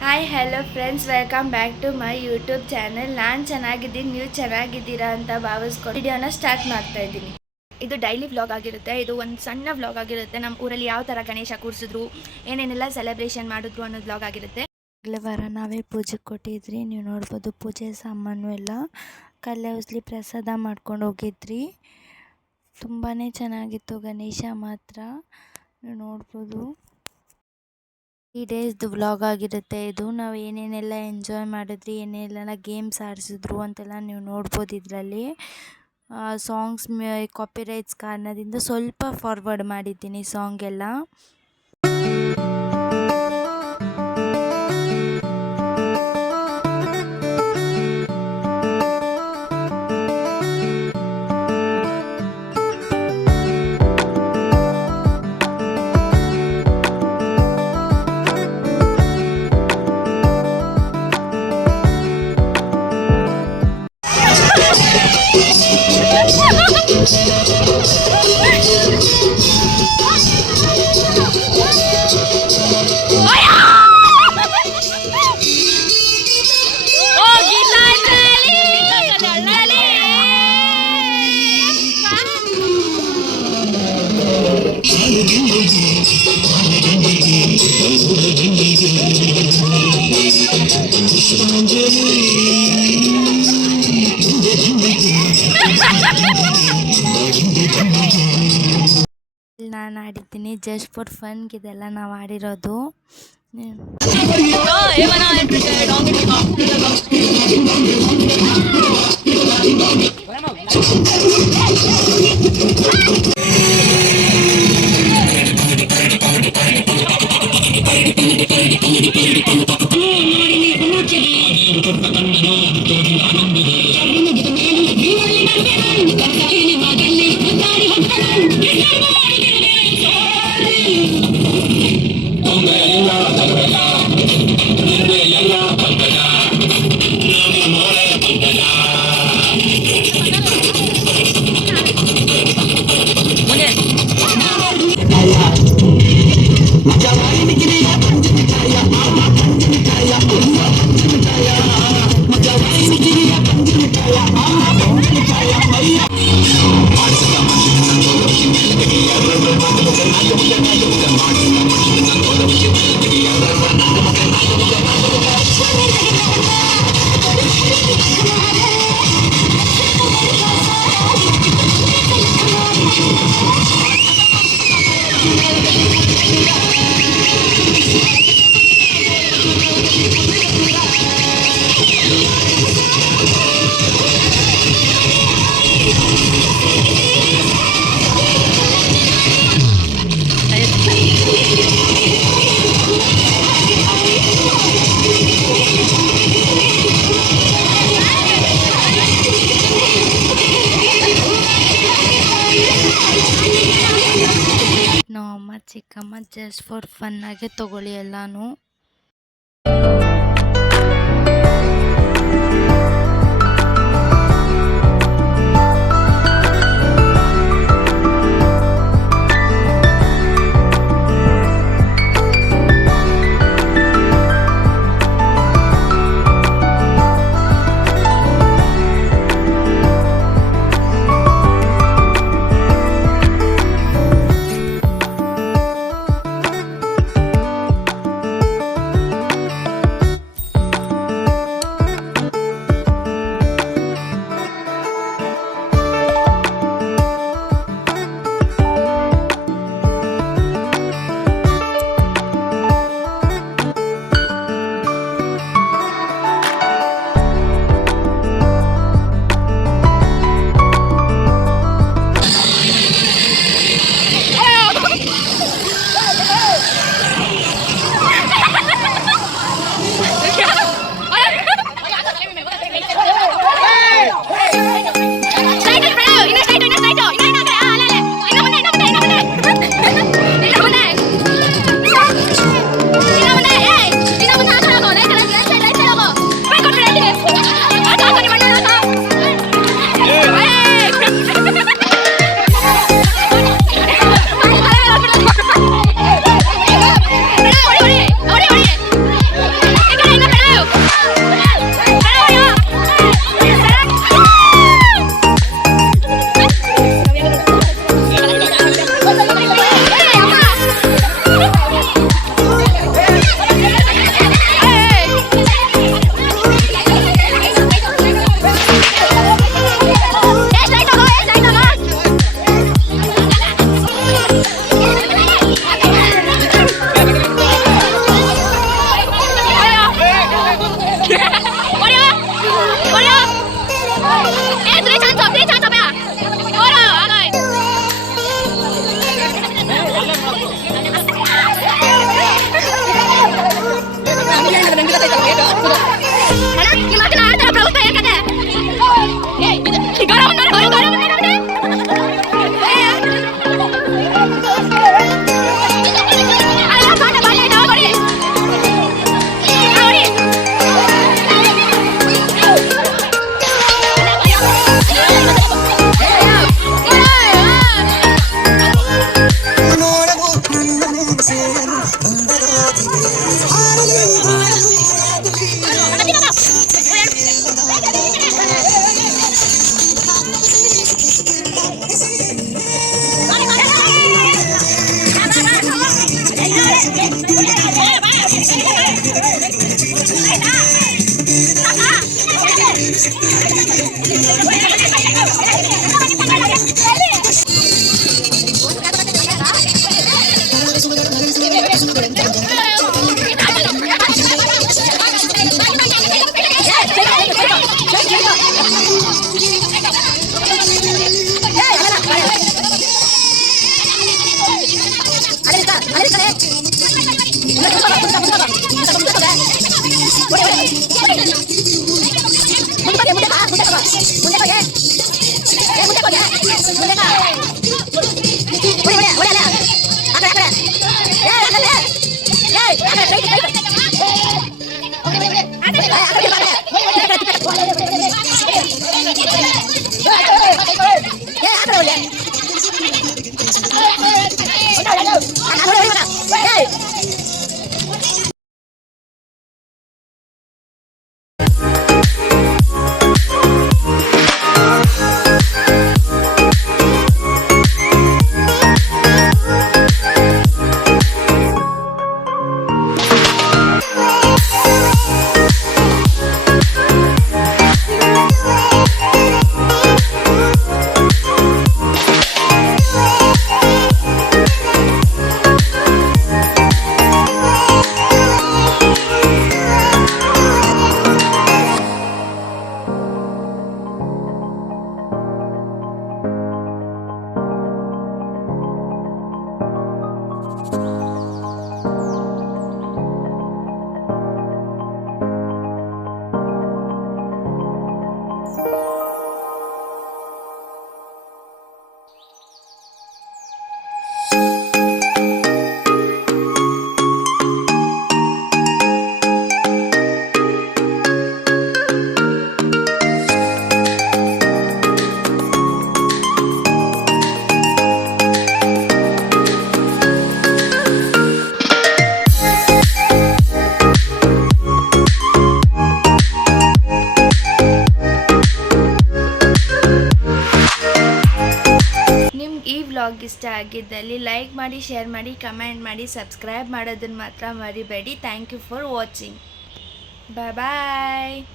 Hi hello friends, welcome back to my YouTube channel. ನಾನು ಚೆನ್ನಾಗಿದ್ದೀನಿ, ನೀವು ಚೆನ್ನಾಗಿದ್ದೀರಾ ಅಂತ ಭಾವಿಸ್ಕೊಂಡು ವಿಡಿಯೋನ ಸ್ಟಾರ್ಟ್ ಮಾಡ್ತಾ ಇದ್ದೀನಿ. ಇದು ಡೈಲಿ ವ್ಲಾಗ್ ಆಗಿರುತ್ತೆ. ಇದು ಒಂದು ಸಣ್ಣ ವ್ಲಾಗ್ ಆಗಿರುತ್ತೆ. ನಮ್ಮ ಊರಲ್ಲಿ ಯಾವ ಥರ ಗಣೇಶ ಕೂರಿಸಿದ್ರು, ಏನೇನೆಲ್ಲ ಸೆಲೆಬ್ರೇಷನ್ ಮಾಡಿದ್ರು ಅನ್ನೋದು ವ್ಲಾಗ್ ಆಗಿರುತ್ತೆ. ವಾರ ನಾವೇ ಪೂಜೆ ಕೊಟ್ಟಿದ್ರಿ. ನೀವು ನೋಡ್ಬೋದು ಪೂಜೆ ಸಾಮಾನು ಎಲ್ಲ ಕಲ್ಲೆ ಉಸ್ಲಿ ಪ್ರಸಾದ ಮಾಡ್ಕೊಂಡು ಹೋಗಿದ್ರಿ. ತುಂಬಾ ಚೆನ್ನಾಗಿತ್ತು ಗಣೇಶ ಮಾತ್ರ. ನೀವು ನೋಡ್ಬೋದು 3 ಡೇಸ್ದು ವ್ಲಾಗ್ ಆಗಿರುತ್ತೆ ಇದು. ನಾವು ಏನೇನೆಲ್ಲ ಎಂಜಾಯ್ ಮಾಡಿದ್ರಿ, ಏನೇನೆಲ್ಲ ಗೇಮ್ಸ್ ಆಡಿಸಿದ್ರು ಅಂತೆಲ್ಲ ನೀವು ನೋಡ್ಬೋದು. ಇದರಲ್ಲಿ ಸಾಂಗ್ಸ್ ಕಾಪಿರೈಟ್ಸ್ ಕಾರಣದಿಂದ ಸ್ವಲ್ಪ ಫಾರ್ವರ್ಡ್ ಮಾಡಿದ್ದೀನಿ ಸಾಂಗ್ ಎಲ್ಲ. ನಾನು ಆಡಿದ್ದೀನಿ ಜಸ್ಟ್ ಫಾರ್ ಫನ್ಗೆ, ಇದೆಲ್ಲ ನಾವು ಆಡಿರೋದು. ನಮ್ಮಮ್ಮ ಚಿಕ್ಕಮ್ಮ ಜಸ್ಟ್ ಫಾರ್ ಫನ್ನಾಗೆ ತಗೊಳ್ಳಿ ಎಲ್ಲಾನು. ವ್ಲಾಗ್ ಇಷ್ಟ ಆಗಿದ್ದಲ್ಲಿ ಲೈಕ್ ಮಾಡಿ, ಶೇರ್ ಮಾಡಿ, ಕಮೆಂಟ್ ಮಾಡಿ, ಸಬ್ಸ್ಕ್ರೈಬ್ ಮಾಡೋದನ್ನು ಮಾತ್ರ ಮರಿಬೇಡಿ. Thank you for watching. Bye bye.